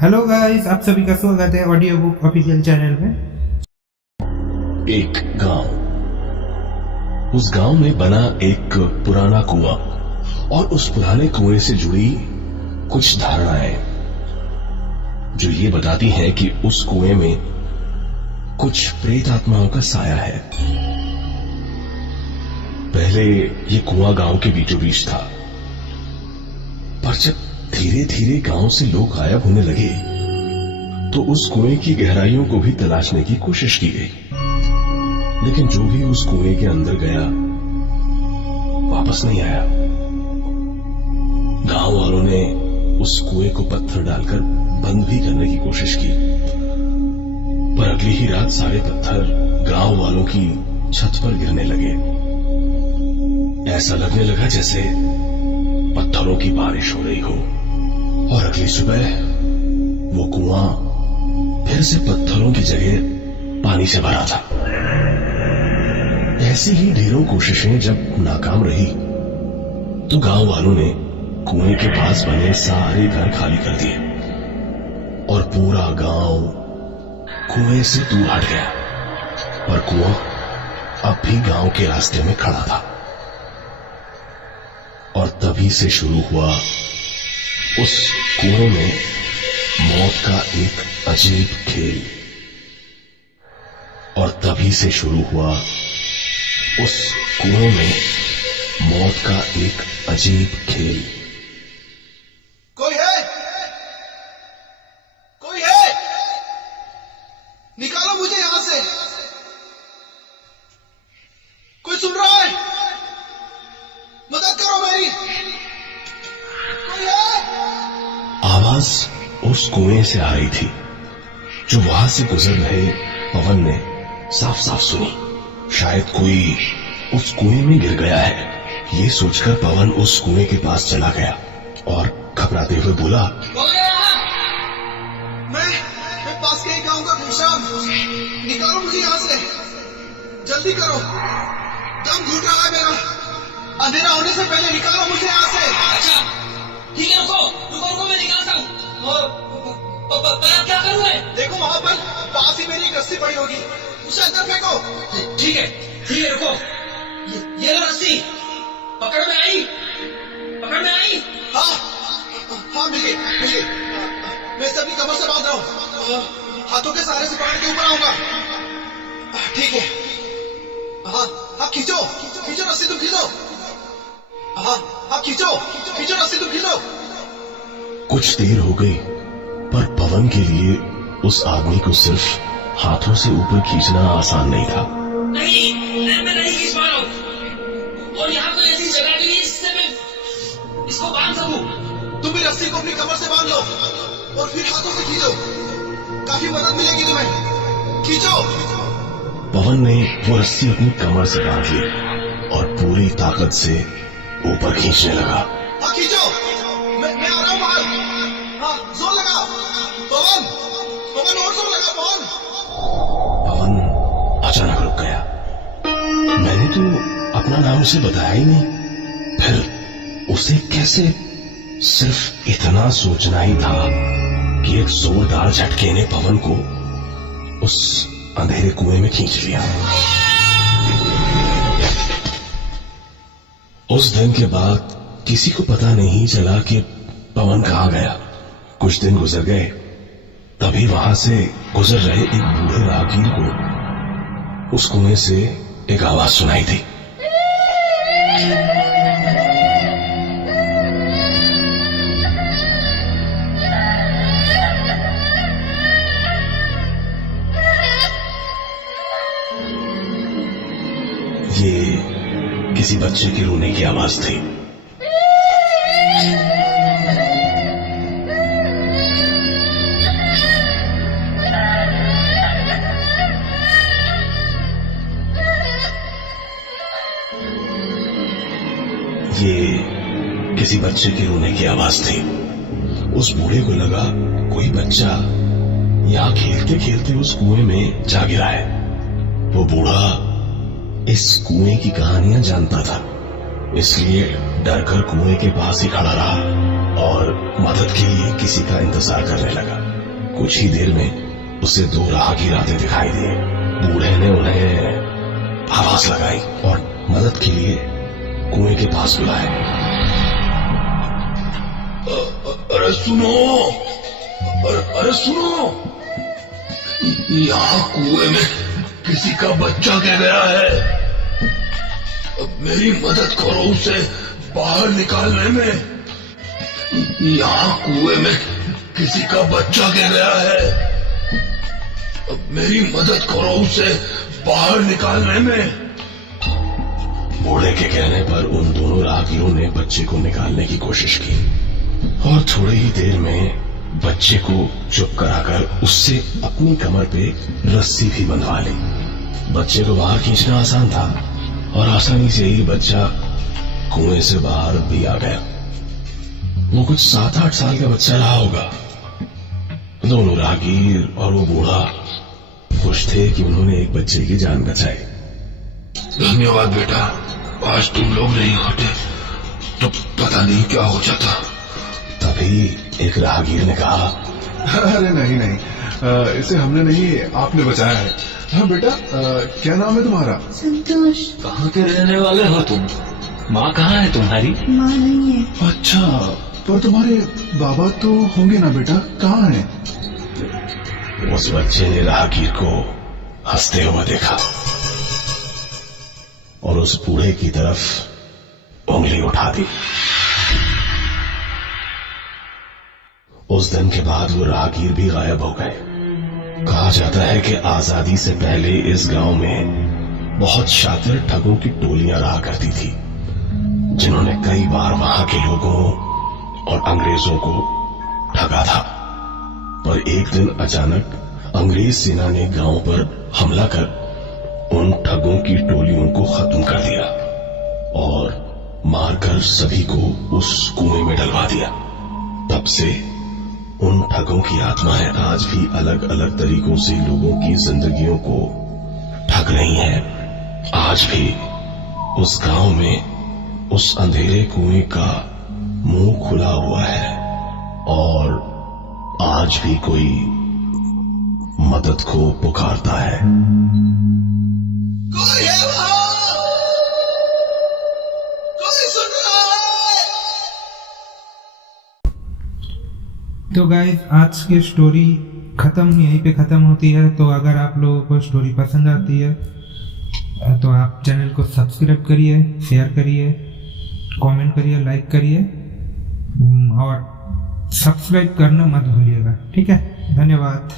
Hello guys, आप सभी का स्वागत है ऑडियो बुक ऑफिशियल चैनल में। एक गांव, उस गांव में बना एक पुराना कुआं और उस पुराने कुएं से जुड़ी कुछ धारणाएं जो ये बताती हैं कि उस कुएं में कुछ प्रेत आत्माओं का साया है। पहले ये कुआं गांव के बीचों बीच था, पर जब धीरे धीरे गांव से लोग गायब होने लगे तो उस कुएं की गहराइयों को भी तलाशने की कोशिश की गई, लेकिन जो भी उस कुएं के अंदर गया वापस नहीं आया। गांव वालों ने उस कुएं को पत्थर डालकर बंद भी करने की कोशिश की, पर अगली ही रात सारे पत्थर गांव वालों की छत पर गिरने लगे। ऐसा लगने लगा जैसे पत्थरों की बारिश हो रही हो। और अगली सुबह वो कुआं फिर से पत्थरों की जगह पानी से भरा था। ऐसी ही ढेरों कोशिशें जब नाकाम रही तो गांव वालों ने कुएं के पास बने सारे घर खाली कर दिए और पूरा गांव कुएं से दूर हट गया। पर कुआं अब भी गांव के रास्ते में खड़ा था। और तभी से शुरू हुआ उस कुएं में मौत का एक अजीब खेल। और तभी से शुरू हुआ उस कुएं में मौत का एक अजीब खेल। कोई है? कोई है? निकालो मुझे यहां से। कोई सुन रहा है? मदद करो मेरी। कोई है? आवाज उस कुएं से आ रही थी जो वहां से गुजर रहे पवन ने साफ साफ सुनी। शायद कोई उस कुएं में गिर गया है। ये सोचकर पवन उस कुएं के पास चला गया और घबराते हुए बोला, मैं पास के ही गांव का घनश्याम। निकालो मुझे यहां से, जल्दी करो, दम घुट रहा है मेरा। अंधेरा होने से पहले निकालो मुझे यहां से। अच्छा ठीक है, रुको मैं निकालता हूँ। पर आप क्या करोगे? देखो वहां पर पास ही मेरी एक रस्सी पड़ी होगी, उसे अंदर फेंको। ठीक है रुको। ये लो रस्सी, पकड़ में आई? हाँ मिल गई। मैं इसे अपनी कमर से बांध रहा हूँ, हाथों के सहारे से पकड़ के ऊपर आऊंगा। ठीक है। हाँ खींचो रस्सी, तुम खींचो। हाँ खींचो रस्सी, तुम खींचो। कुछ देर हो गई, पर पवन के लिए उस आदमी को सिर्फ हाथों से ऊपर खींचना आसान नहीं था। नहीं, मैं नहीं खींच पा रहा हूँ। और यहाँ कोई ऐसी जगह भी नहीं जिससे मैं इसको बांध सकूं। तुम भी रस्सी को अपनी कमर से बांध लो और फिर हाथों से खींचो, काफी मदद मिलेगी तुम्हें। खींचो। पवन ने वो रस्सी अपनी कमर से बांध ली और पूरी ताकत से ऊपर खींचने लगा। हाँ खींचो, मैं आ रहा हूँ बाहर। हाँ जोर लगा पवन, और जोर लगा पवन। पवन अचानक रुक गया। मैंने तो अपना नाम उसे बताया ही नहीं। फिर उसे कैसे सिर्फ इतना सोचना ही था कि एक जोरदार झटके ने पवन को उस अंधेरे कुएं में खींच लिया। उस दिन के बाद किसी को पता नहीं चला कि पवन कहाँ गया। कुछ दिन गुजर गए, तभी वहां से गुजर रहे एक बूढ़े राहगीर को उस कुएं से एक आवाज सुनाई दी। ये किसी बच्चे के रोने की आवाज थी। ये किसी बच्चे के रोने की आवाज थी। उस बूढ़े को लगा कोई बच्चा यहां खेलते खेलते उस कुएं में जा गिरा है। वो बूढ़ा इस कुएं की कहानियां जानता था, इसलिए डरकर कुएं के पास ही खड़ा रहा और मदद के लिए किसी का इंतजार करने लगा। कुछ ही देर में उसे 2 राहगीर आते दिखाई दिए। बूढ़े ने उन्हें आवाज लगाई और मदद के लिए कुएं के पास बुलाया। अरे सुनो, अरे सुनो, यहाँ कुएं में किसी का बच्चा गिर गया है। मेरी मदद करो उसे बाहर निकालने में। यहाँ कुएं में किसी का बच्चा गिर गया है। मेरी मदद करो उसे बाहर निकालने में। बूढ़े के कहने पर उन दोनों राहगीरों ने बच्चे को निकालने की कोशिश की और थोड़ी ही देर में बच्चे को चुप कराकर उससे अपनी कमर पे रस्सी भी बंधवा ली। बच्चे को बाहर खींचना आसान था और आसानी से ही बच्चा कुएं से बाहर भी आ गया। वो कुछ 7-8 साल का बच्चा रहा होगा। दोनों राहगीर और वो बूढ़ा खुश थे कि उन्होंने एक बच्चे की जान बचाई। धन्यवाद बेटा, आज तुम लोग नहीं होते तो पता नहीं क्या हो जाता। तभी एक राहगीर ने कहा, अरे नहीं, इसे हमने नहीं, आपने बचाया है। हाँ बेटा, क्या नाम है तुम्हारा? संतोष। कहाँ के रहने वाले हो तुम? माँ कहाँ है तुम्हारी? माँ नहीं है। अच्छा, पर तुम्हारे बाबा तो होंगे ना बेटा, कहाँ हैं? उस बच्चे ने राहगीर को हंसते हुए देखा और उस बूढ़े की तरफ उंगली उठा दी। उस दिन के बाद वो राहगीर भी गायब हो गए। कहा जाता है कि आजादी से पहले इस गांव में बहुत शातिर ठगों की टोलियां रहा करती थी, जिन्होंने कई बार वहां के लोगों और अंग्रेजों को ठगा था। पर एक दिन अचानक अंग्रेज सेना ने गांव पर हमला कर उन ठगों की टोलियों को खत्म कर दिया और मारकर सभी को उस कुएं में डलवा दिया। तब से उन ठगों की आत्माएं आज भी अलग अलग तरीकों से लोगों की जिंदगियों को ठग रही हैं। आज भी उस गांव में उस अंधेरे कुएं का मुंह खुला हुआ है और आज भी कोई मदद को पुकारता है। कोई है वहाँ? कोई सुन रहा है? तो गाइस, आज की स्टोरी यहीं पे ख़त्म होती है। तो अगर आप लोगों को स्टोरी पसंद आती है तो आप चैनल को सब्सक्राइब करिए, शेयर करिए, कमेंट करिए, लाइक करिए और सब्सक्राइब करना मत भूलिएगा। ठीक है, धन्यवाद।